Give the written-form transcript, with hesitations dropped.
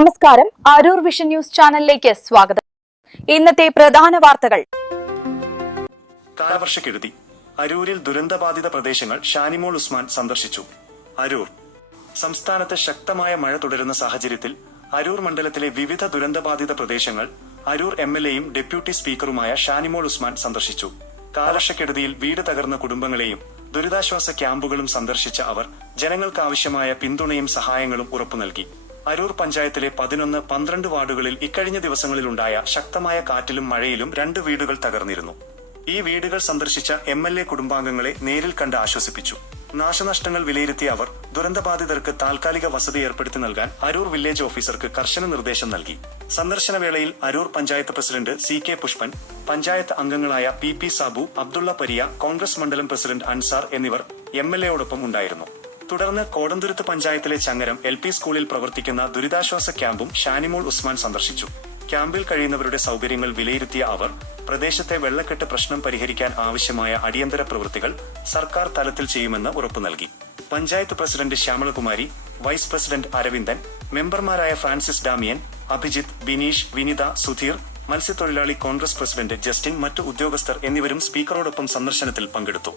നമസ്കാരം, Aroor vision news ചാനലിലേക്ക് സ്വാഗതം. ഇന്നത്തെ പ്രധാന വാർത്തകൾ. കാലവർഷക്കെടുതി. അരൂരിൽ ദുരന്തബാധിത പ്രദേശങ്ങൾ ഷാനിമോൾ ഉസ്മാൻ സന്ദർശിച്ചു. അരൂർ. സംസ്ഥാനത്ത് ശക്തമായ മഴ തുടരുന്ന സാഹചര്യത്തിൽ അരൂർ മണ്ഡലത്തിലെ വിവിധ ദുരന്തബാധിത പ്രദേശങ്ങൾ അരൂർ എംഎൽഎയും ഡെപ്യൂട്ടി സ്പീക്കറുമായ ഷാനിമോൾ ഉസ്മാൻ സന്ദർശിച്ചു. കാലവർഷക്കെടുതിയിൽ വീട് തകർന്ന കുടുംബങ്ങളെയും ദുരിതാശ്വാസ ക്യാമ്പുകളും സന്ദർശിച്ച അവർ ജനങ്ങൾക്കാവശ്യമായ പിന്തുണയും സഹായങ്ങളും ഉറപ്പു നൽകി. അരൂർ പഞ്ചായത്തിലെ 11, 12 വാർഡുകളിൽ ഇക്കഴിഞ്ഞ ദിവസങ്ങളിലുണ്ടായ ശക്തമായ കാറ്റിലും മഴയിലും 2 വീടുകൾ തകർന്നിരുന്നു. ഈ വീടുകൾ സന്ദർശിച്ച എംഎൽഎ കുടുംബാംഗങ്ങളെ നേരിൽ കണ്ട് ആശ്വസിപ്പിച്ചു. നാശനഷ്ടങ്ങൾ വിലയിരുത്തിയ അവർ ദുരന്തബാധിതർക്ക് താൽക്കാലിക വസതി ഏർപ്പെടുത്തി നൽകാൻ അരൂർ വില്ലേജ് ഓഫീസർക്ക് കർശന നിർദ്ദേശം നൽകി. സന്ദർശന വേളയിൽ അരൂർ പഞ്ചായത്ത് പ്രസിഡന്റ് CK പുഷ്പൻ, പഞ്ചായത്ത് അംഗങ്ങളായ PP സാബു, അബ്ദുള്ള പരിയ, കോൺഗ്രസ് മണ്ഡലം പ്രസിഡന്റ് അൻസാർ എന്നിവർ എംഎൽഎയോടൊപ്പം ഉണ്ടായിരുന്നു. തുടർന്ന് കോടന്തുരുത്ത് പഞ്ചായത്തിലെ ചങ്ങരം LP സ്കൂളിൽ പ്രവർത്തിക്കുന്ന ദുരിതാശ്വാസ ക്യാമ്പും ഷാനിമോൾ ഉസ്മാൻ സന്ദർശിച്ചു. ക്യാമ്പിൽ കഴിയുന്നവരുടെ സൗകര്യങ്ങൾ വിലയിരുത്തിയ അവർ പ്രദേശത്തെ വെള്ളക്കെട്ട് പ്രശ്നം പരിഹരിക്കാൻ ആവശ്യമായ അടിയന്തര പ്രവൃത്തികൾ സർക്കാർ തലത്തിൽ ചെയ്യുമെന്ന് ഉറപ്പു നൽകി. Panchayat president Shyamalakumari, vice president Aravindan, മെമ്പർമാരായ ഫ്രാൻസിസ് ഡാമിയൻ, അഭിജിത്ത്, ബിനീഷ്, വിനിത, സുധീർ, മത്സ്യത്തൊഴിലാളി കോൺഗ്രസ് പ്രസിഡന്റ് ജസ്റ്റിൻ, മറ്റു ഉദ്യോഗസ്ഥർ എന്നിവരും സ്പീക്കറോടൊപ്പം സന്ദർശനത്തിൽ പങ്കെടുത്തു.